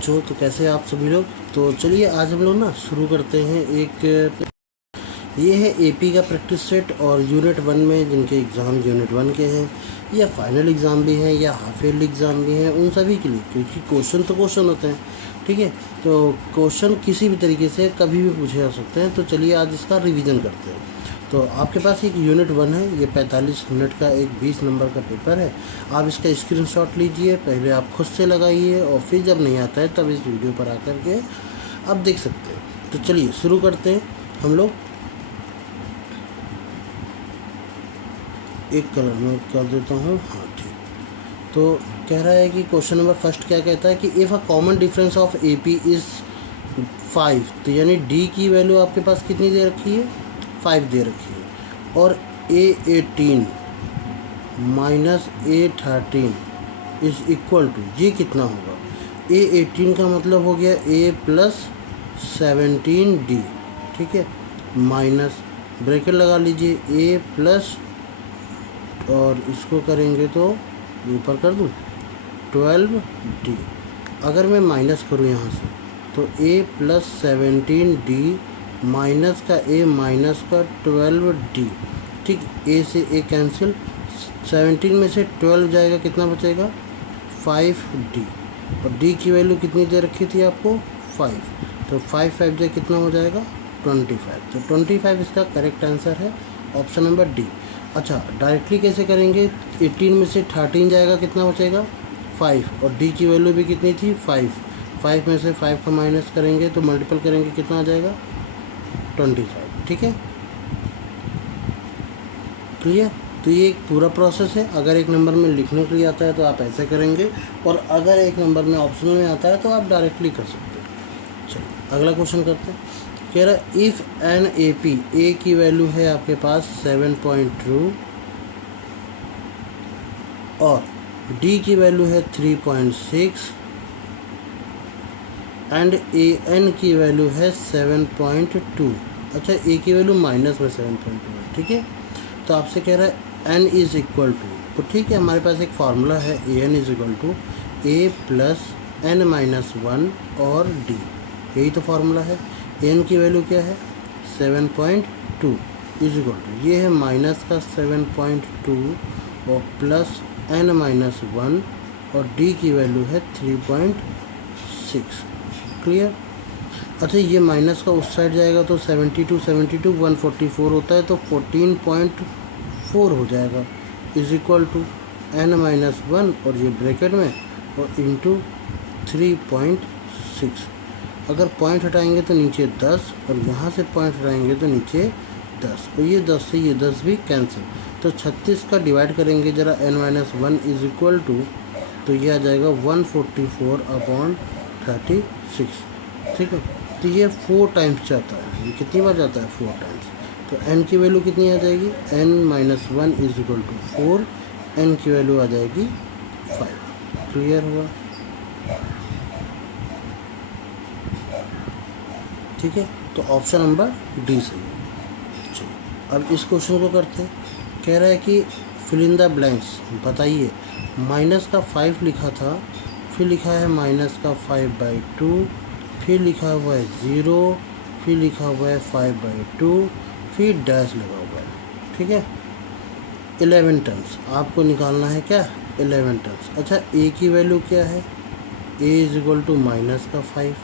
तो कैसे आप सभी लोग। तो चलिए आज हम लोग ना शुरू करते हैं। ये है एपी का प्रैक्टिस सेट और यूनिट 1 में जिनके एग्ज़ाम यूनिट 1 के हैं या फाइनल एग्ज़ाम भी हैं या हाफ ईयरली एग्ज़ाम भी हैं, उन सभी के लिए, क्योंकि क्वेश्चन तो क्वेश्चन होते हैं। ठीक है, तो क्वेश्चन किसी भी तरीके से कभी भी पूछे जा सकते हैं। तो चलिए आज इसका रिवीजन करते हैं। तो आपके पास एक यूनिट 1 है, ये 45 मिनट का एक 20 नंबर का पेपर है। आप इसका स्क्रीनशॉट लीजिए, पहले आप खुद से लगाइए और फिर जब नहीं आता है तब इस वीडियो पर आकर के आप देख सकते हैं। तो चलिए शुरू करते हैं हम लोग। एक कलर में कर देता हूँ, हाँ ठीक। तो कह रहा है कि क्वेश्चन नंबर फर्स्ट क्या कहता है कि if a common difference of a p is 5, तो यानी डी की वैल्यू आपके पास कितनी दे रखी है, 5 दे रखी है। और A18 minus A13 is equal to, ये कितना होगा, A18 का मतलब हो गया A प्लस 17D, ठीक है, माइनस ब्रैकेट लगा लीजिए A प्लस, और इसको करेंगे तो ऊपर कर दूँ 12D। अगर मैं माइनस करूँ यहाँ से तो A प्लस 17D माइनस का A माइनस का 12D, ठीक। A से A कैंसिल, 17 में से 12 जाएगा, कितना बचेगा 5D। और D की वैल्यू कितनी दे रखी थी आपको 5, तो 5 5 जाए कितना हो जाएगा 25। तो 25 इसका करेक्ट आंसर है, ऑप्शन नंबर डी। अच्छा, डायरेक्टली कैसे करेंगे, 18 में से 13 जाएगा, कितना बचेगा 5, और डी की वैल्यू भी कितनी थी 5, 5 में से 5 का माइनस करेंगे तो मल्टीपल करेंगे, कितना आ जाएगा 25, ठीक है, क्लियर। तो ये एक पूरा प्रोसेस है। अगर एक नंबर में लिखने के लिए आता है तो आप ऐसे करेंगे, और अगर एक नंबर में ऑप्शनल में आता है तो आप डायरेक्टली कर सकते हैं। चलिए अगला क्वेश्चन करते हैं। कह रहा है इफ़ एन ए पी, ए की वैल्यू है आपके पास 7.2 और डी की वैल्यू है 3.6 एंड ए एन की वैल्यू है 7.2। अच्छा, ए की वैल्यू माइनस में 7.2 है, ठीक है। तो आपसे कह रहा है एन इज़ इक्वल टू, तो ठीक है, हमारे पास एक फार्मूला है a n is equal to a plus n minus 1 और डी, यही तो फार्मूला है। एन की वैल्यू क्या है 7.2 इज इक्वल टू, ये है माइनस का 7.2 और प्लस एन माइनस 1 और डी की वैल्यू है 3.6, क्लियर। अच्छा, ये माइनस का उस साइड जाएगा तो 72 144 होता है, तो 14.4 हो जाएगा, is equal to n minus 1 और ये ब्रैकेट में और इंटू 3.6। अगर पॉइंट हटाएंगे तो नीचे 10 और यहाँ से पॉइंट हटाएंगे तो नीचे 10, और ये 10 से ये 10 भी कैंसिल। तो 36 का डिवाइड करेंगे ज़रा n minus 1 is equal to, तो ये आ जाएगा 144/36, ठीक है। तो ये 4 टाइम्स जाता है, ये कितनी बार जाता है 4 टाइम्स। तो n की वैल्यू कितनी आ जाएगी, n minus 1 is equal to 4, n की वैल्यू आ जाएगी 5, क्लियर हुआ, ठीक है। तो ऑप्शन नंबर डी सही है। चलो अब इस क्वेश्चन को करते हैं। कह रहा है कि फिल इन द ब्लैंक्स, बताइए, माइनस का 5 लिखा था, फिर लिखा है माइनस का 5/2, फिर लिखा हुआ है 0, फिर लिखा हुआ है 5/2, फिर डैश लगा हुआ है, ठीक है। 11 टर्म्स आपको निकालना है, क्या 11 टर्म्स। अच्छा, ए की वैल्यू क्या है, ए इज इक्वल टू माइनस का 5,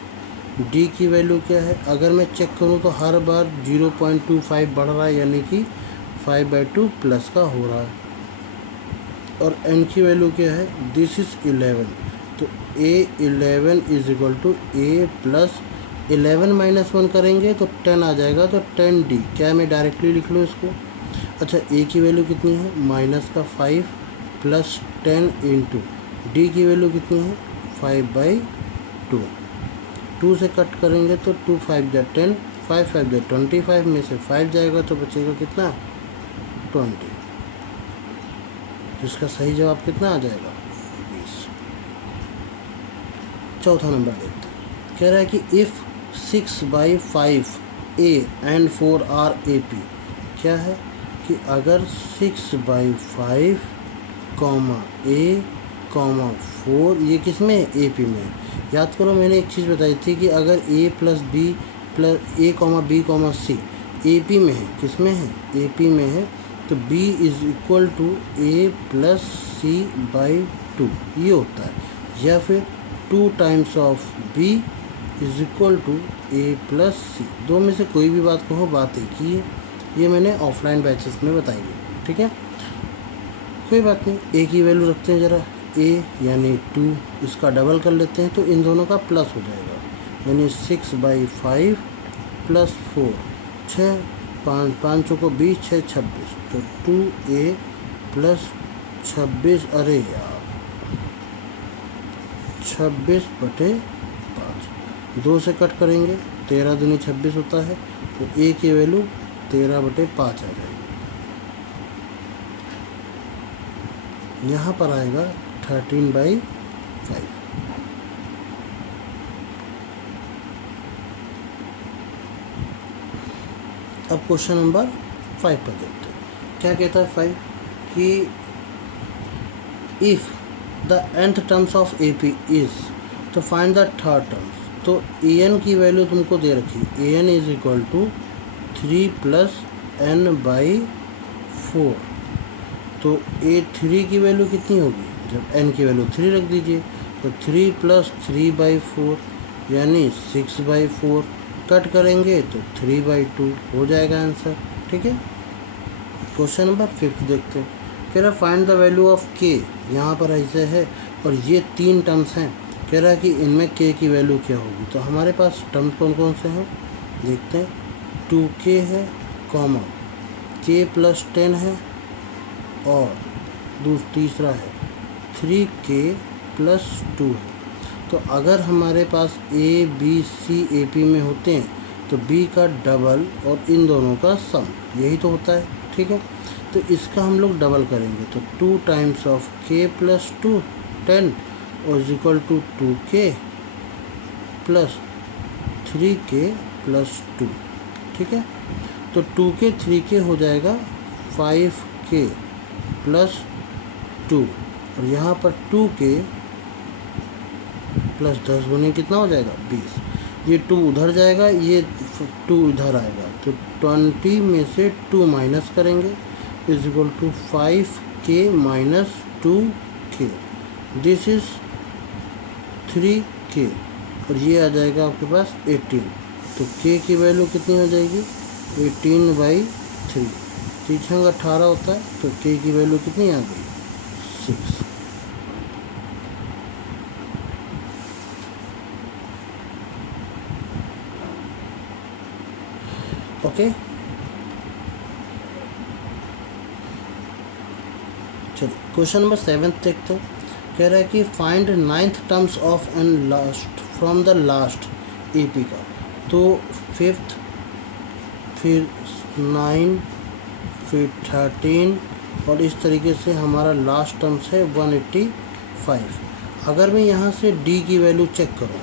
डी की वैल्यू क्या है, अगर मैं चेक करूं तो हर बार 0.25 बढ़ रहा है, यानी कि 5/2 प्लस का हो रहा है। और एन की वैल्यू क्या है, दिस इज़ 11, तो A11 is equal to a plus 11 minus 1 करेंगे तो 10 आ जाएगा, तो 10D। क्या मैं डायरेक्टली लिख लूँ इसको। अच्छा, ए की वैल्यू कितनी है, माइनस का 5 प्लस 10 इंटू डी की वैल्यू कितनी है 5/2, 2 से कट करेंगे तो 2 5 जा 10, 5 5 जा 25, में से 5 जाएगा तो बचेगा कितना 20। जिसका सही जवाब कितना आ जाएगा 20। चौथा नंबर देखते हैं। कह रहा है कि if 6/5 A and 4 are A P, क्या है कि अगर 6/5 A 4, ये किस में है, ए पी में, याद करो मैंने एक चीज़ बताई थी कि अगर a plus b plus a comma b comma c A P में है, किस में है, ए पी में है, तो b is equal to a plus c by 2 ये होता है, या फिर 2 times of b is equal to a plus c. दो में से कोई भी बात कहो, बात एक ही है। ये मैंने ऑफलाइन बैचेस में बताई है, ठीक है, कोई बात नहीं। a की वैल्यू रखते हैं ज़रा, a यानी 2, इसका डबल कर लेते हैं तो इन दोनों का प्लस हो जाएगा, यानी 6/5 प्लस 4, 6, 5, 5 को 20, 6, 26, तो 2a प्लस 26, अरे यार 26/5, 2 से कट करेंगे, 13 दूनी 26 होता है, तो a की वैल्यू 13/5 आ जाएगी। यहाँ पर आएगा 13/5। अब क्वेश्चन नंबर 5 पर देखते हैं क्या कहता है 5 कि if the nth terms of a p is, तो फाइंड द थर्ड टर्म्स। तो ए एन की वैल्यू तुमको दे रखी, a n is equal to 3 plus n/4। तो a3 की वैल्यू कितनी होगी, जब n की वैल्यू 3 रख दीजिए, तो 3 प्लस 3/4 यानी 6/4, कट करेंगे तो 3/2 हो जाएगा आंसर, ठीक है। क्वेश्चन नंबर 5 देखते हैं, कह रहा find the value of k। यहाँ पर ऐसे है और ये 3 टर्म्स हैं, कह रहा है कि इनमें k की वैल्यू क्या होगी। तो हमारे पास टर्म्स कौन कौन से हैं देखते हैं, 2k है, कॉमा k प्लस 10 है, और तीसरा है 3k प्लस 2 है। तो अगर हमारे पास a b c a p में होते हैं तो b का डबल और इन दोनों का सम, यही तो होता है, ठीक है। तो इसका हम लोग डबल करेंगे, तो 2 टाइम्स ऑफ k प्लस 2 10 और is equal to 2k plus 3k plus 2, ठीक है। तो 2k 3k हो जाएगा 5k प्लस 2, और यहाँ पर 2k प्लस 10 गुने कितना हो जाएगा 20। ये 2 उधर जाएगा, ये 2 इधर आएगा, तो 20 में से 2 माइनस करेंगे, is equal to 5k minus 2k, this is 3k, और ये आ जाएगा आपके पास 18। तो k की वैल्यू कितनी हो जाएगी 18/3, 3 18 होता है, तो k की वैल्यू कितनी आ गई 6। ओके, चलिए क्वेश्चन नंबर 7 देखते हैं, कह रहा है कि find 9th terms of n last from the last A P का। तो 5th, फिर 9, फिर 13, और इस तरीके से हमारा लास्ट टर्म्स है 185। अगर मैं यहाँ से d की वैल्यू चेक करूँ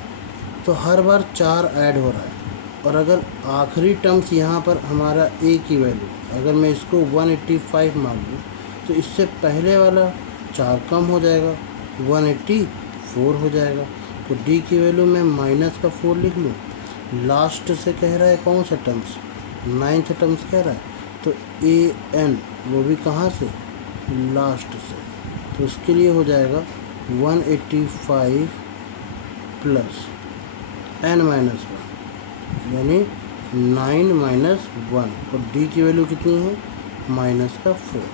तो हर बार 4 ऐड हो रहा है, और अगर आखिरी टर्म्स यहाँ पर हमारा a की वैल्यू, अगर मैं इसको 185 मान लूँ, तो इससे पहले वाला 4 कम हो जाएगा, 184 हो जाएगा। तो d की वैल्यू में माइनस का 4 लिख लूँ। लास्ट से कह रहा है कौन सा टर्म्स, 9th टर्म्स कह रहा है, तो an वो भी कहाँ से, लास्ट से, तो उसके लिए हो जाएगा 185 प्लस n-1, यानी 9 माइनस 1, और d की वैल्यू कितनी है माइनस का 4।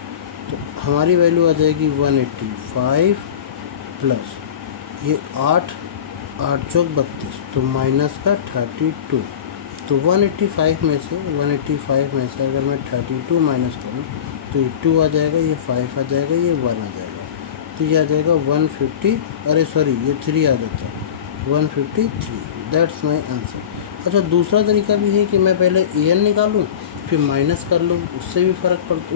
तो हमारी वैल्यू आ जाएगी 185 प्लस ये 8 चौक 32, तो माइनस का 32। तो 185 में से अगर मैं 32 माइनस करूँ तो ये 2 आ जाएगा, ये 5 आ जाएगा, ये 1 आ जाएगा, तो ये आ जाएगा 150, अरे सॉरी ये 3 आ जाता है 153, दैट्स माई आंसर। अच्छा, दूसरा तरीका भी है कि मैं पहले an निकालूँ फिर माइनस कर लूँ, उससे भी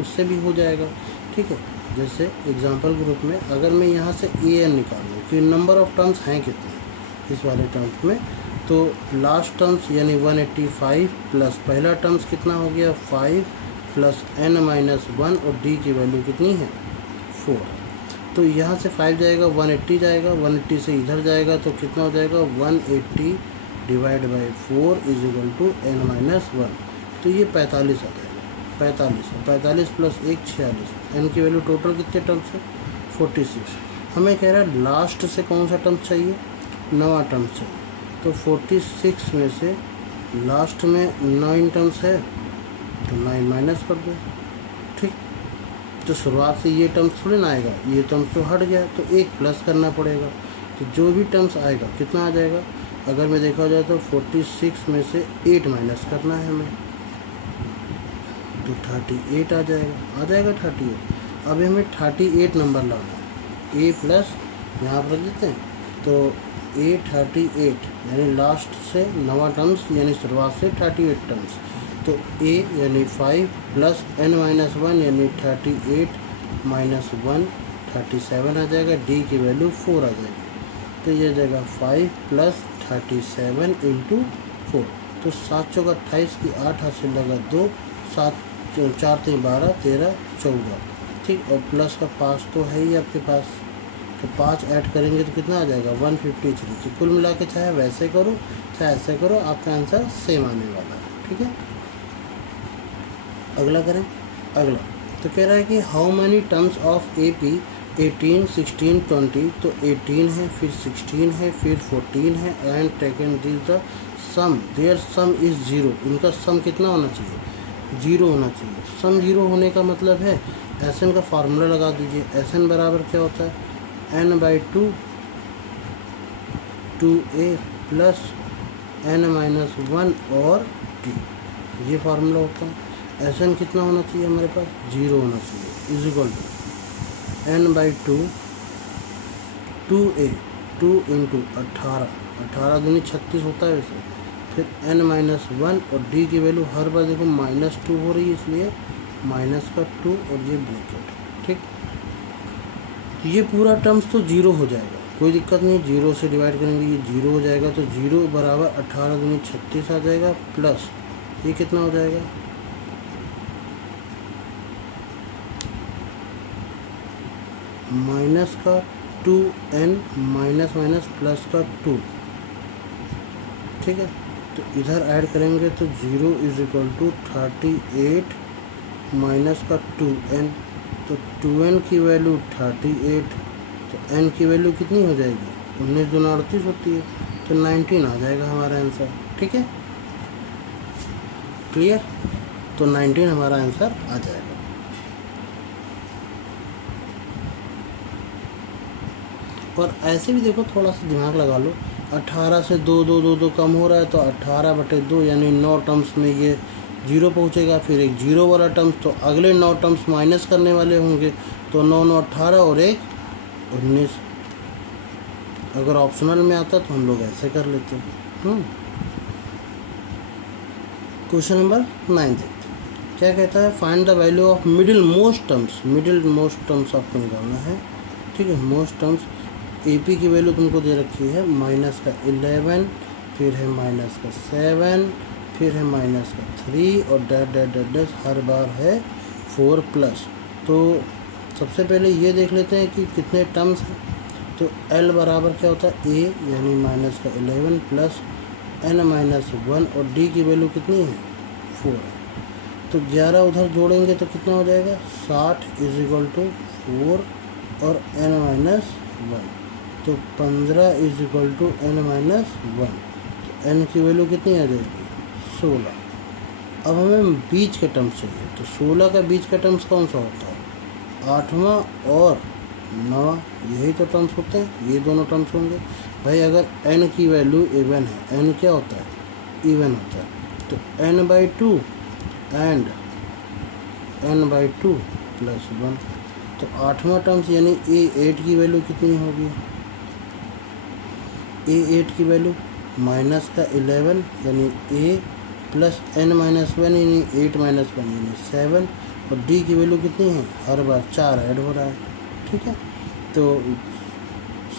उससे भी हो जाएगा, ठीक है। जैसे एग्जांपल के रूप में अगर मैं यहाँ से an निकालूँ, फिर नंबर ऑफ़ टर्म्स हैं कितने इस वाले टर्म्स में, तो लास्ट टर्म्स यानी 185 प्लस पहला टर्म्स कितना हो गया 5 प्लस n-1, और d की वैल्यू कितनी है 4। तो यहाँ से 5 जाएगा 180 जाएगा, 180 से इधर जाएगा तो कितना हो जाएगा 180 divide by 4 is equal to n-1। तो ये 45 आ जाएगा, 45 प्लस 1 46। एन की वैल्यू टोटल कितने टर्म्स है 46। हमें कह रहा है लास्ट से कौन सा टर्म चाहिए, नवा टर्म चाहिए। तो 46 में से लास्ट में 9 टर्म्स है तो 9 माइनस कर दो, ठीक। तो शुरुआत से ये टर्म्स थोड़ी ना आएगा, ये टर्म्स तो हट गया तो 1 प्लस करना पड़ेगा। तो जो भी टर्म्स आएगा कितना आ जाएगा, अगर मैं देखा जाए तो 46 में से 8 माइनस करना है हमें तो 38 आ जाएगा 38। अब हमें 38 नंबर लाना है, a प्लस यहाँ पर रख देते हैं तो a 38 यानी लास्ट से नवा टर्म्स यानी शुरुआत से 38 टर्म्स। तो a यानी 5 प्लस n-1 यानी 38 माइनस 1 37 आ जाएगा। d की वैल्यू 4 आ जाएगी। तो ये जाएगा 5 प्लस 37 इंटू 4। तो 7 चौक 28 की 8 हासिल लगा 2, 7 4 3 12 13 14, ठीक। और प्लस का 5 तो है ही आपके पास, तो 5 ऐड करेंगे तो कितना आ जाएगा 153। तो कुल मिला के चाहे वैसे करो चाहे ऐसे करो, आपका आंसर सेम आने वाला है, ठीक है। अगला करें। अगला तो कह रहा है कि how many terms of AP 18 16 20। तो 18 है, फिर 16 है, फिर 14 है and taken this the sum there sum is 0। इनका सम कितना होना चाहिए 0 होना चाहिए। सम 0 होने का मतलब है Sn का फार्मूला लगा दीजिए। Sn बराबर क्या होता है n/2 2a प्लस n-1 और t, ये फार्मूला होता है। Sn कितना होना चाहिए हमारे पास 0 होना चाहिए is equal to n/2 2a 2 into 18 दूनी 36 होता है वैसे, फिर n-1 और d की वैल्यू हर बार देखो -2 हो रही है इसलिए माइनस का 2 और ये ब्रैकेट, ठीक। तो ये पूरा टर्म्स तो 0 हो जाएगा, कोई दिक्कत नहीं, 0 से डिवाइड करेंगे ये 0 हो जाएगा। तो 0 बराबर 18 दूनी 36 आ जाएगा प्लस ये कितना हो जाएगा माइनस का 2n माइनस माइनस प्लस का 2, ठीक है। तो इधर ऐड करेंगे तो 0 इज इक्वल टू 38 माइनस का 2n। तो 2n की वैल्यू 38, तो n की वैल्यू कितनी हो जाएगी 19 दूना 38 होती है, तो 19 आ जाएगा हमारा आंसर, ठीक है। क्लियर। तो 19 हमारा आंसर आ जाएगा। और ऐसे भी देखो थोड़ा सा दिमाग लगा लो, 18 से 2 कम हो रहा है तो 18/2 यानी 9 टर्म्स में ये 0 पहुंचेगा। फिर एक 0 वाला टर्म्स, तो अगले 9 टर्म्स माइनस करने वाले होंगे, तो 9 9 18 और 1 19। अगर ऑप्शनल में आता तो हम लोग ऐसे कर लेते हैं। क्वेश्चन नंबर 9 देखते हैं क्या कहता है। Find the value of middle most terms आपको निकालना है, ठीक है। मोस्ट टर्म्स AP की वैल्यू तुमको दे रखी है माइनस का 11, फिर है माइनस का 7, फिर है माइनस का 3 और डैश हर बार है 4 प्लस। तो सबसे पहले ये देख लेते हैं कि कितने टर्म्स हैं। तो L बराबर क्या होता है A यानी माइनस का 11 प्लस n-1 और D की वैल्यू कितनी है 4 है। तो 11 उधर जोड़ेंगे तो कितना हो जाएगा 60 इज इक्वल टू 4 और n-1, तो 15 इज इक्वल टू n-1। तो n की वैल्यू कितनी आ जाएगी 16। अब हमें बीच के टर्म्स चाहिए, तो 16 का बीच का टर्म्स कौन सा होता है 8वां और 9वां, यही तो टर्म्स होते हैं, ये दोनों टर्म्स होंगे भाई। अगर n की वैल्यू इवन है, n क्या होता है इवन होता है, तो n/2 एंड n/2 प्लस 1। तो 8वां टर्म्स यानी A8 की वैल्यू कितनी होगी A8 की वैल्यू माइनस का 11 यानी A प्लस n-1 यानी 8 माइनस 1 यानी 7 और D की वैल्यू कितनी है हर बार 4 ऐड हो रहा है, ठीक है। तो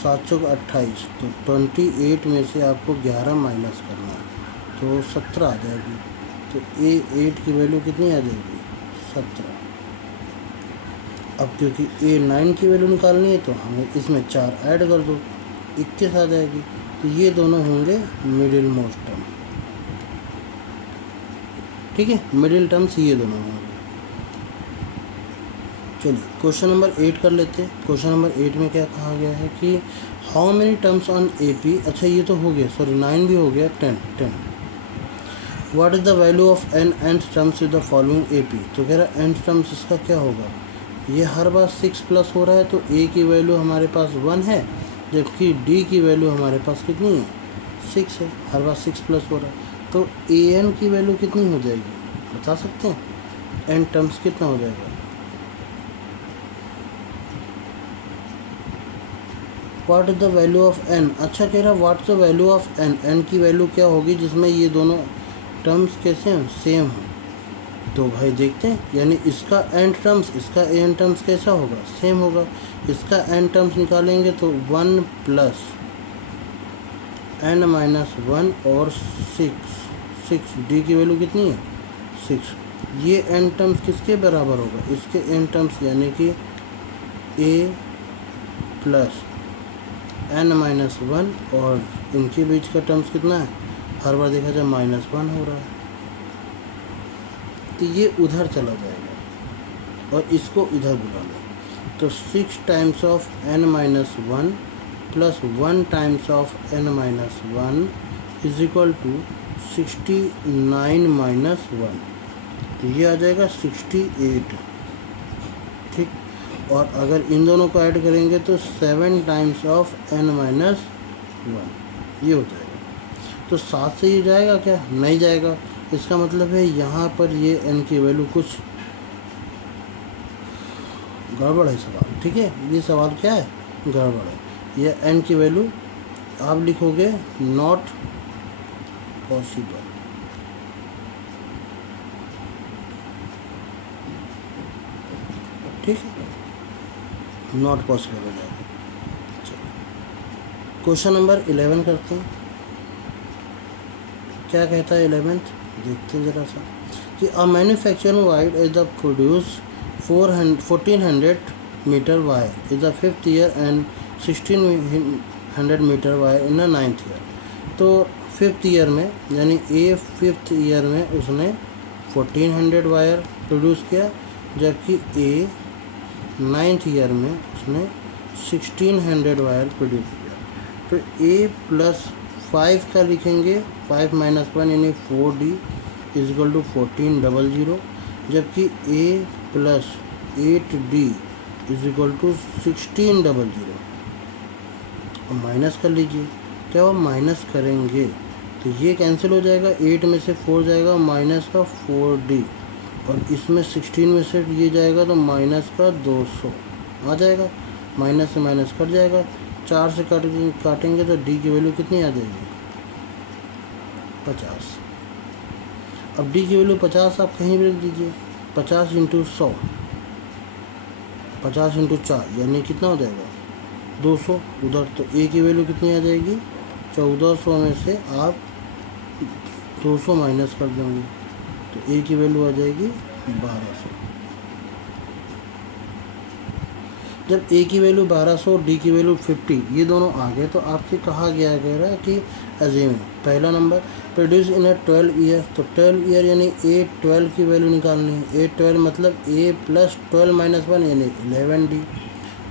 7 चौक 28, तो 28 में से आपको 11 माइनस करना है तो 17 आ जाएगी। तो A8 की वैल्यू कितनी आ जाएगी 17। अब क्योंकि ए 9 की वैल्यू निकालनी है तो हमें इसमें 4 ऐड कर दो, 21 आ जाएगी। तो ये दोनों होंगे मिडिल मोस्ट टर्म, ठीक है, मिडिल टर्म्स ये दोनों होंगे। चलिए क्वेश्चन नंबर 8 कर लेते हैं। क्वेश्चन नंबर 8 में क्या कहा गया है कि how many terms on AP, अच्छा ये तो हो गया, सॉरी 9 भी हो गया, 10। What is the value of an nth terms with the following AP। तो कह रहा nth टर्म्स इसका क्या होगा, ये हर बार 6 प्लस हो रहा है तो A की वैल्यू हमारे पास 1 है, जबकि D की वैल्यू हमारे पास कितनी है, 6 है, हर बार 6 प्लस हो रहा है। तो AN की वैल्यू कितनी हो जाएगी बता सकते हैं, n टर्म्स कितना हो जाएगा। What is the value of n, अच्छा कह रहा है what the value of n की वैल्यू क्या होगी जिसमें ये दोनों टर्म्स कैसे हैं, सेम हो। तो भाई देखते हैं, यानी इसका n टर्म्स इसका an टर्म्स कैसा होगा, सेम होगा। इसका n टर्म्स निकालेंगे तो 1 प्लस n माइनस 1 और 6 D की वैल्यू कितनी है, 6। ये n टर्म्स किसके बराबर होगा, इसके n टर्म्स यानी कि a प्लस n माइनस 1 और इनके बीच का टर्म्स कितना है, हर बार देखा जाए -1 हो रहा है, तो ये उधर चला जाएगा और इसको इधर बुला लो। तो 6 times of n minus 1 plus 1 times of n minus 1 is equal to 69 minus 1, तो ये आ जाएगा 68, ठीक। और अगर इन दोनों को ऐड करेंगे तो 7 टाइम्स ऑफ n माइनस 1 ये हो जाएगा। तो 7 से ये जाएगा क्या, नहीं जाएगा। इसका मतलब है यहाँ पर ये n की वैल्यू कुछ गड़बड़ है सवाल, ठीक है, ये सवाल क्या है, गड़बड़ है। ये n की वैल्यू आप लिखोगे नॉट पॉसिबल, ठीक है, नॉट पॉसिबल हो जाएगा। क्वेश्चन नंबर 11 करते हैं, क्या कहता है 11th, देखते हैं ज़रा सा कि a manufacturing wide is the produce 1400 metre wire is the 5th year and 1600 metre wire in the 9th year. तो 5th ईयर में यानी A 5th ईयर में उसने 1400 वायर प्रोड्यूस किया, जबकि A 9th ईयर में उसने 1600 वायर प्रोड्यूस किया। तो A प्लस 5 का लिखेंगे, 5 माइनस 1 यानी 4D इज इक्वल टू 1400, जबकि A plus 8D is equal to 1600। और माइनस कर लीजिए, क्या वो माइनस करेंगे तो ये कैंसिल हो जाएगा, 8 में से 4 जाएगा माइनस का 4D, और इसमें 16 में से ये जाएगा तो माइनस का 200 आ जाएगा, माइनस से माइनस कट जाएगा, 4 से काटेंगे तो D की वैल्यू कितनी आ जाएगी, 50। अब D की वैल्यू 50 आप कहीं भी लिख दीजिए, 50 इंटू 100, 50 इंटू 4 यानी कितना हो जाएगा 200 उधर। तो A की वैल्यू कितनी आ जाएगी, 1400 में से आप 200 माइनस कर देंगे तो A की वैल्यू आ जाएगी 1200। जब A की वैल्यू 1200 D की वैल्यू 50 ये दोनों आ गए तो आपसे कहा गया कह रहा है कि अजीम पहला number produce in a 12 year, तो 12 ईयर यानी A 12 की वैल्यू निकालनी है। A 12 मतलब A प्लस 12 माइनस 1 यानी 11D।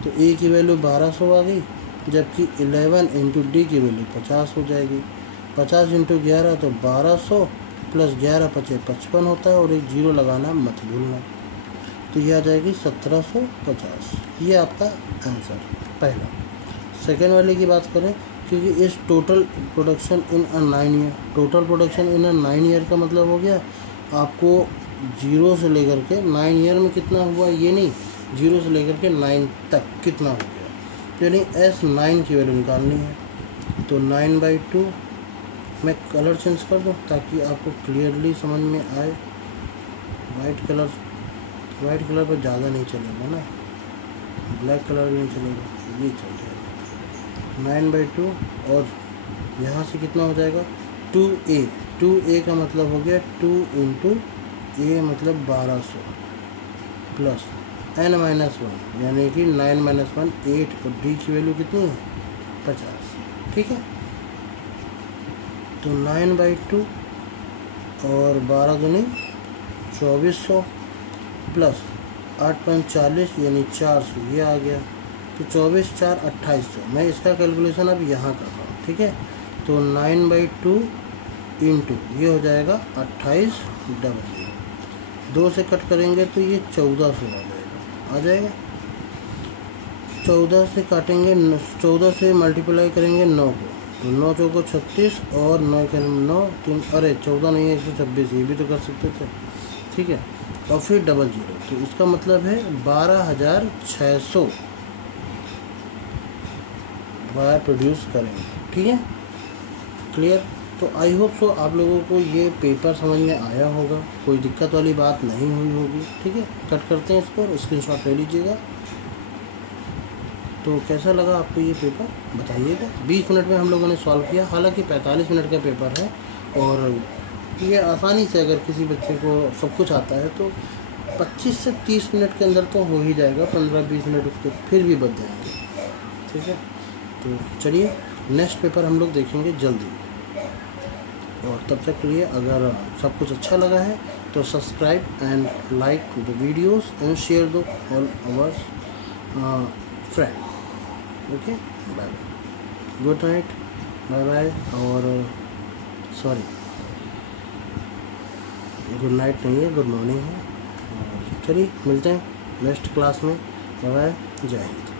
तो A की वैल्यू 1200 आ गई, जबकि 11 इंटू D की वैल्यू 50 हो जाएगी। 50 इंटू 11 तो 1200 प्लस 11 × 55 होता है, और एक जीरो लगाना मत भूलना। तो ये आ जाएगी 1750। ये आपका आंसर पहला। सेकेंड वाले की बात करें, क्योंकि इस total production in a 9 year, total production in a 9 year का मतलब हो गया आपको 0 से लेकर के 9 ईयर में कितना हुआ ये नहीं, 0 से लेकर के 9 तक कितना हो गया, यानी S9 की वैल्यू निकालनी है। तो 9/2 मैं कलर चेंज कर दूँ ताकि आपको क्लियरली समझ में आए। वाइट कलर पर ज़्यादा नहीं चलेगा ना, ब्लैक कलर भी नहीं चलेगा, ये चल जाएगा 9/2। और यहाँ से कितना हो जाएगा 2A, 2A का मतलब हो गया 2 इंटू A मतलब 1200 प्लस n-1 यानी कि 9 - 1 8 और d की वैल्यू कितनी है 50। ठीक है, तो 9/2 और 12 दूनी 2400 प्लस 8×5 = यानी 400 ये आ गया। तो 24 × 4 = 2800। मैं इसका कैलकुलेशन अब यहाँ कर रहा हूँ। ठीक है, तो 9/2 इंटू ये हो जाएगा 28 00। 2 से कट करेंगे तो ये 1400 आ जाएगा। 14 से काटेंगे, 14 से मल्टीप्लाई करेंगे 9 को, तो 9 चौको 36 और 9 के 9 3, अरे 14 नहीं है 126, ये भी तो कर सकते थे। ठीक है, और फिर 00, तो इसका मतलब है 12600 वायर प्रोड्यूस करेंगे। ठीक है, क्लियर। तो आई होप सो आप लोगों को ये पेपर समझ में आया होगा, कोई दिक्कत वाली बात नहीं हुई होगी। ठीक है, कट करते हैं इस पर, स्क्रीनशॉट ले लीजिएगा। तो कैसा लगा आपको ये पेपर बताइएगा। 20 मिनट में हम लोगों ने सॉल्व किया, हालांकि 45 मिनट का पेपर है और ये आसानी से अगर किसी बच्चे को सब कुछ आता है तो 25 से 30 मिनट के अंदर तो हो ही जाएगा, 15-20 मिनट उसके फिर भी बच जाएंगे। ठीक है, तो चलिए नेक्स्ट पेपर हम लोग देखेंगे जल्दी। और तब तक के लिए अगर सब कुछ अच्छा लगा है तो subscribe and like the videos and share दो all our friend. Okay, bye bye, good night, bye bye. और सॉरी, गुड नाइट नहीं है, गुड मॉर्निंग है। चलिए मिलते हैं नेक्स्ट क्लास में। बाय बाय, जय हिंद।